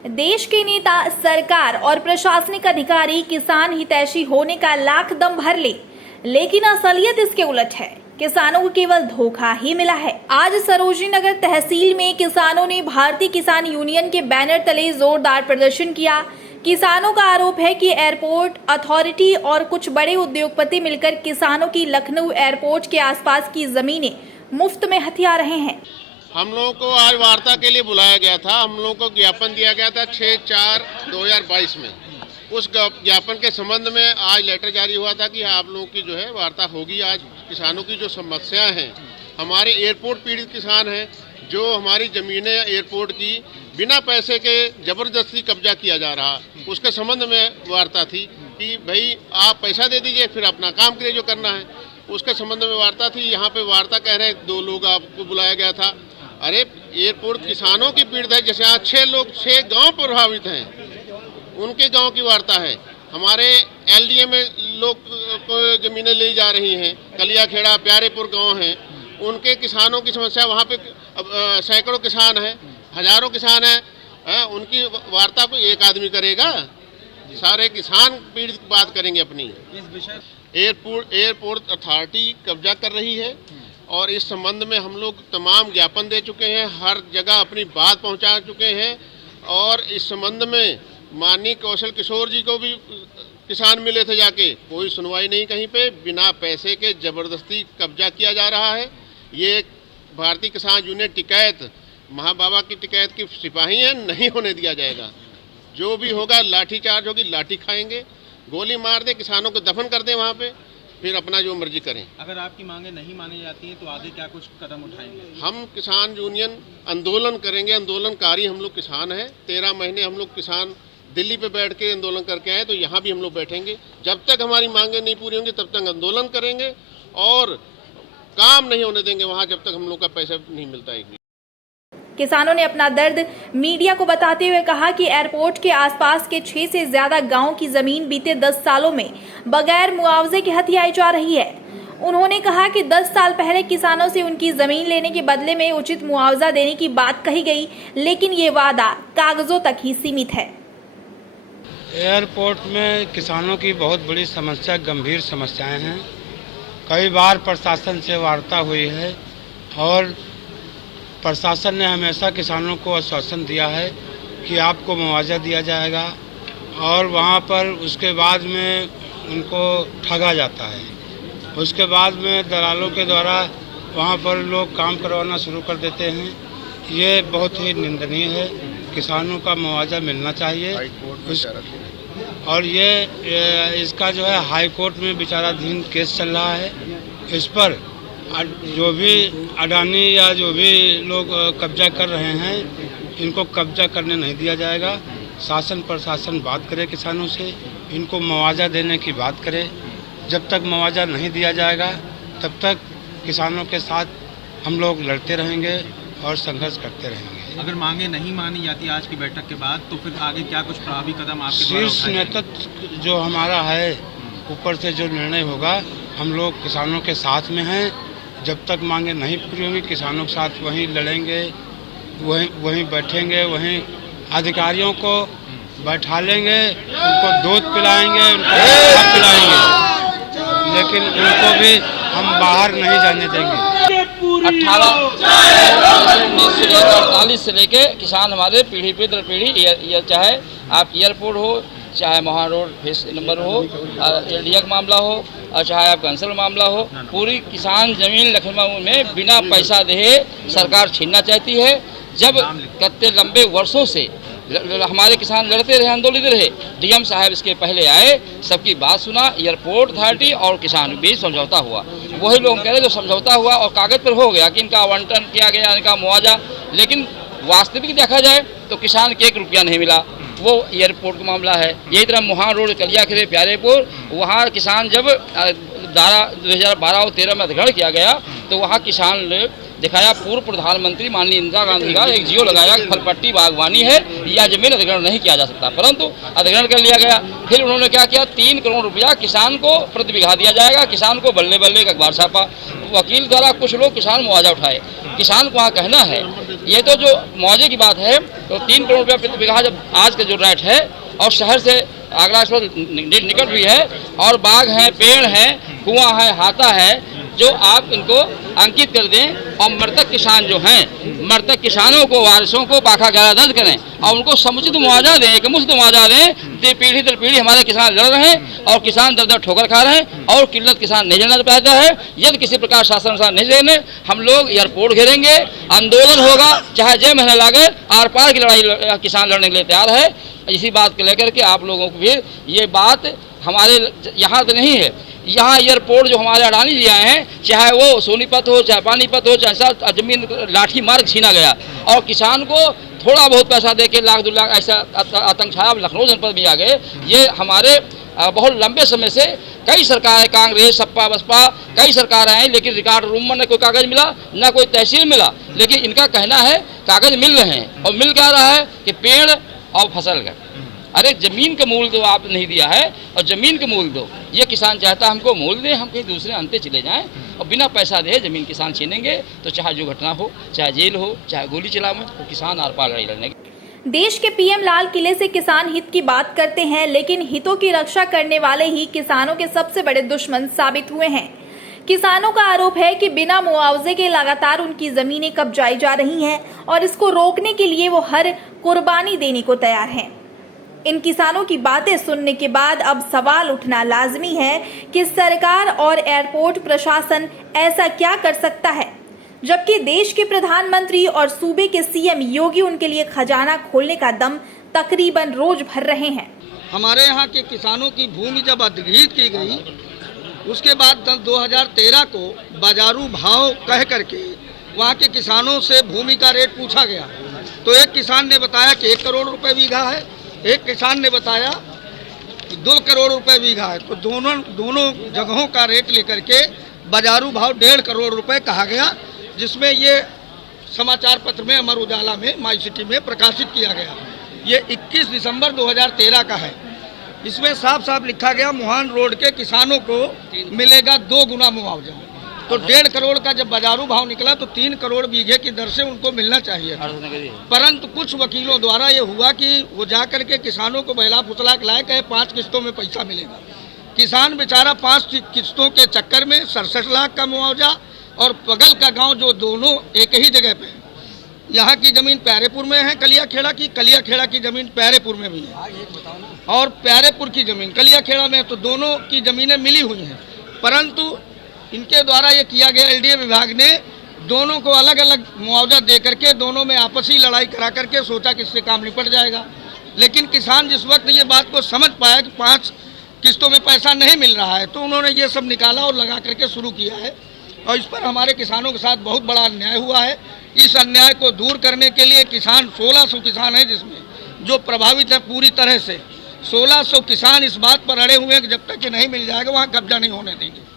देश के नेता, सरकार और प्रशासनिक अधिकारी किसान हितैषी होने का लाख दम भर ले, लेकिन असलियत इसके उलट है। किसानों को केवल धोखा ही मिला है। आज सरोजनी नगर तहसील में किसानों ने भारतीय किसान यूनियन के बैनर तले जोरदार प्रदर्शन किया। किसानों का आरोप है कि एयरपोर्ट अथॉरिटी और कुछ बड़े उद्योगपति मिलकर किसानों की लखनऊ एयरपोर्ट के आसपास की जमीनें मुफ्त में हथिया रहे हैं। हम लोगों को आज वार्ता के लिए बुलाया गया था। हम लोगों को ज्ञापन दिया गया था 6/4/2022 में। उस ज्ञापन के संबंध में आज लेटर जारी हुआ था कि आप लोगों की जो है वार्ता होगी। आज किसानों की जो समस्याएं हैं, हमारे एयरपोर्ट पीड़ित किसान हैं, जो हमारी ज़मीनें एयरपोर्ट की बिना पैसे के ज़बरदस्ती कब्जा किया जा रहा, उसके संबंध में वार्ता थी कि भाई आप पैसा दे दीजिए, फिर अपना काम करिए जो करना है। उसके संबंध में वार्ता थी। यहाँ पे वार्ता कह रहे हैं 2 लोग आपको बुलाया गया था। अरे एयरपोर्ट किसानों की पीड़ित है, जैसे यहाँ 6 गांव प्रभावित हैं, उनके गांव की वार्ता है। हमारे एलडीए में लोग को जमीनें ली जा रही हैं, कलिया खेड़ा प्यारेपुर गांव हैं, उनके किसानों की समस्या वहाँ पे सैकड़ों किसान हैं, हजारों किसान हैं। उनकी वार्ता को एक आदमी करेगा? सारे किसान पीड़ित बात करेंगे अपनी। एयरपोर्ट अथॉरिटी कब्जा कर रही है और इस संबंध में हम लोग तमाम ज्ञापन दे चुके हैं, हर जगह अपनी बात पहुंचा चुके हैं। और इस संबंध में माननीय कौशल किशोर जी को भी किसान मिले थे जाके, कोई सुनवाई नहीं कहीं पे। बिना पैसे के जबरदस्ती कब्जा किया जा रहा है। ये भारतीय किसान यूनियन टिकैत, महाबाबा की टिकैत की सिपाही है, नहीं होने दिया जाएगा। जो भी होगा लाठी चार्ज होगी, लाठी खाएंगे, गोली मार दे, किसानों को दफन कर दे वहाँ पे, फिर अपना जो मर्जी करें। अगर आपकी मांगे नहीं मानी जाती हैं तो आगे क्या कुछ कदम उठाएंगे? हम किसान यूनियन आंदोलन करेंगे। आंदोलनकारी हम लोग किसान हैं। 13 महीने हम लोग किसान दिल्ली पे बैठ के आंदोलन करके आए, तो यहाँ भी हम लोग बैठेंगे। जब तक हमारी मांगे नहीं पूरी होंगी तब तक आंदोलन करेंगे और काम नहीं होने देंगे वहाँ, जब तक हम लोग का पैसा नहीं मिलता है। किसानों ने अपना दर्द मीडिया को बताते हुए कहा कि एयरपोर्ट के आसपास के 6 से ज्यादा गांव की जमीन बीते 10 सालों में बगैर मुआवजे के हथियाई जा रही है। उन्होंने कहा कि 10 साल पहले किसानों से उनकी जमीन लेने के बदले में उचित मुआवजा देने की बात कही गई, लेकिन ये वादा कागजों तक ही सीमित है। एयरपोर्ट में किसानों की बहुत बड़ी समस्या, गंभीर समस्याएं हैं। कई बार प्रशासन से वार्ता हुई है और प्रशासन ने हमेशा किसानों को आश्वासन दिया है कि आपको मुआवजा दिया जाएगा, और वहाँ पर उसके बाद में उनको ठगा जाता है। उसके बाद में दलालों के द्वारा वहाँ पर लोग काम करवाना शुरू कर देते हैं। ये बहुत ही निंदनीय है। किसानों का मुआवजा मिलना चाहिए। और ये इसका जो है हाई कोर्ट में विचाराधीन केस चल रहा है। इस पर जो भी अडानी या जो भी लोग कब्जा कर रहे हैं, इनको कब्जा करने नहीं दिया जाएगा। शासन प्रशासन बात करे किसानों से, इनको मुआवजा देने की बात करे। जब तक मुआवजा नहीं दिया जाएगा तब तक किसानों के साथ हम लोग लड़ते रहेंगे और संघर्ष करते रहेंगे। अगर मांगे नहीं मानी जाती आज की बैठक के बाद, तो फिर आगे क्या कुछ प्रभावी कदम आपके द्वारा शीर्ष नेतृत्व जो हमारा है, ऊपर से जो निर्णय होगा, हम लोग किसानों के साथ में हैं। जब तक मांगे नहीं पूरी होंगी, किसानों के साथ वहीं लड़ेंगे, वहीं बैठेंगे, वहीं अधिकारियों को बैठा लेंगे, उनको दूध पिलाएंगे, उनको खाना पिलाएंगे, लेकिन उनको भी हम बाहर नहीं जाने देंगे। 1948 से लेके किसान हमारे पीढ़ी पे दर पीढ़ी, चाहे आप एयरपोर्ट हो, चाहे महा रोड फेस नंबर हो, एलडीए का मामला हो, और चाहे आप कैंसर मामला हो, पूरी किसान जमीन लखनऊ में बिना पैसा दे सरकार छीनना चाहती है। जब कितने लंबे वर्षों से हमारे किसान लड़ते रहे, आंदोलित रहे, डीएम साहब इसके पहले आए, सबकी बात सुना, एयरपोर्ट अथॉरिटी और किसान के बीच समझौता हुआ। वही लोग कह रहे जो समझौता हुआ और कागज पर हो गया कि इनका आवंटन किया गया, इनका मुआवजा, लेकिन वास्तविक देखा जाए तो किसान के 1 रुपया नहीं मिला। वो एयरपोर्ट का मामला है। यही तरह मुहान रोड कलिया खेड़े प्यारेपुर, वहाँ किसान जब 2012 और 13 में अधिग्रहण किया गया तो वहाँ किसान दिखाया। पूर्व प्रधानमंत्री माननीय इंदिरा गांधी का एक जियो लगाया, फलपट्टी बागवानी है, यह जमीन अधिग्रहण नहीं किया जा सकता, परंतु अधिग्रहण कर लिया गया। फिर उन्होंने क्या किया, 3 करोड़ रुपया किसान को प्रति बीघा दिया जाएगा। किसान को बल्ले बल्ले का अखबार छापा, वकील द्वारा कुछ लोग किसान मुआवजा उठाए। किसान को वहाँ कहना है, ये तो जो मुआवजे की बात है, तो 3 करोड़ रुपया प्रति बीघा जब आज का जो रेट है, और शहर से आगरा निकट भी है, और बाग हैं, पेड़ हैं, कुआं है, हाथा है, जो आप इनको अंकित कर दें, और मृतक किसान जो हैं, मृतक किसानों को, वारिसों को बाखा गहरा दर्ज करें और उनको समुचित मुआवजा दें, एक मुफ्त मुआवजा दें। पीढ़ी दर पीढ़ी हमारे किसान लड़ रहे हैं और किसान दर दर ठोकर खा रहे हैं, और किल्लत किसान नहीं झेलना चाहता है। यदि किसी प्रकार शासन अनुसार नहीं देने, हम लोग एयरपोर्ट घेरेंगे, आंदोलन होगा, चाहे जय महीना लागे, आर पार की लड़ाई किसान लड़ने के लिए तैयार है। इसी बात को लेकर के आप लोगों को भी ये बात हमारे यहाँ तो नहीं है, यहाँ एयरपोर्ट जो हमारे अडानी जी आए हैं, चाहे वो सोनीपत हो, चाहे पानीपत हो, चाहे जमीन लाठी मार छीना गया, और किसान को थोड़ा बहुत पैसा दे के 1 लाख 2 लाख ऐसा आतंक छाया। लखनऊ जनपद में आ गए। ये हमारे बहुत लंबे समय से कई सरकारें, कांग्रेस, सपा, बसपा, कई सरकारें आई, लेकिन रिकॉर्ड रूम में न कोई कागज मिला, न कोई तहसील मिला। लेकिन इनका कहना है कागज मिल रहे हैं, और मिल क्या रहा है कि पेड़ और फसल का। अरे जमीन का मूल दो, आप नहीं दिया है, और जमीन का मूल दो। ये किसान चाहता हमको मूल दे, हम कहीं दूसरे अंते चले जाएं, और बिना पैसा दे जमीन किसान छीनेंगे तो चाहे जो घटना हो, चाहे जेल हो, चाहे गोली चलावे, तो किसान आर पार लड़ाई लड़ने। देश के पीएम लाल किले से किसान हित की बात करते हैं, लेकिन हितों की रक्षा करने वाले ही किसानों के सबसे बड़े दुश्मन साबित हुए हैं। किसानों का आरोप है कि बिना मुआवजे के लगातार उनकी जमीनें कब्जाई जा रही हैं, और इसको रोकने के लिए वो हर कुर्बानी देने को तैयार हैं। इन किसानों की बातें सुनने के बाद अब सवाल उठना लाजमी है कि सरकार और एयरपोर्ट प्रशासन ऐसा क्या कर सकता है, जबकि देश के प्रधानमंत्री और सूबे के सीएम योगी उनके लिए खजाना खोलने का दम तकरीबन रोज भर रहे हैं। हमारे यहाँ के किसानों की भूमि जब अधिग्रहित की गई, उसके बाद 2013 को बाजारू भाव कह करके वहाँ के किसानों से भूमि का रेट पूछा गया, तो एक किसान ने बताया कि 1 करोड़ रुपए बीघा है, एक किसान ने बताया कि 2 करोड़ रुपए बीघा है। तो दोनों जगहों का रेट लेकर के बाजारू भाव 1.5 करोड़ रुपए कहा गया, जिसमें ये समाचार पत्र में अमर उजाला में माई सिटी में प्रकाशित किया गया। ये 21 दिसंबर 2013 का है। इसमें साफ साफ लिखा गया मुहान रोड के किसानों को मिलेगा 2 गुना मुआवजा। तो 1.5 करोड़ का जब बाजारू भाव निकला तो 3 करोड़ बीघे की दर से उनको मिलना चाहिए, परंतु कुछ वकीलों द्वारा ये हुआ कि वो जाकर के किसानों को बहला फुसला के लाए, कहे 5 किस्तों में पैसा मिलेगा। किसान बेचारा 5 किस्तों के चक्कर में 67 लाख का मुआवजा, और बगल का गांव जो दोनों एक ही जगह पे है, यहाँ की जमीन प्यारेपुर में है कलियाखेड़ा की जमीन प्यारेपुर में भी है, और प्यारेपुर की जमीन कलियाखेड़ा में, तो दोनों की जमीनें मिली हुई हैं। परंतु इनके द्वारा ये किया गया, एलडीए विभाग ने दोनों को अलग अलग मुआवजा दे करके दोनों में आपसी लड़ाई करा करके सोचा कि इससे काम निपट जाएगा। लेकिन किसान जिस वक्त ये बात को समझ पाया कि 5 किस्तों में पैसा नहीं मिल रहा है, तो उन्होंने ये सब निकाला और लगा करके शुरू किया है, और इस पर हमारे किसानों के साथ बहुत बड़ा अन्याय हुआ है। इस अन्याय को दूर करने के लिए किसान 1600 किसान हैं जिसमें जो प्रभावित है पूरी तरह से। 1600 किसान इस बात पर अड़े हुए हैं कि जब तक ये नहीं मिल जाएगा वहाँ कब्जा नहीं होने देंगे।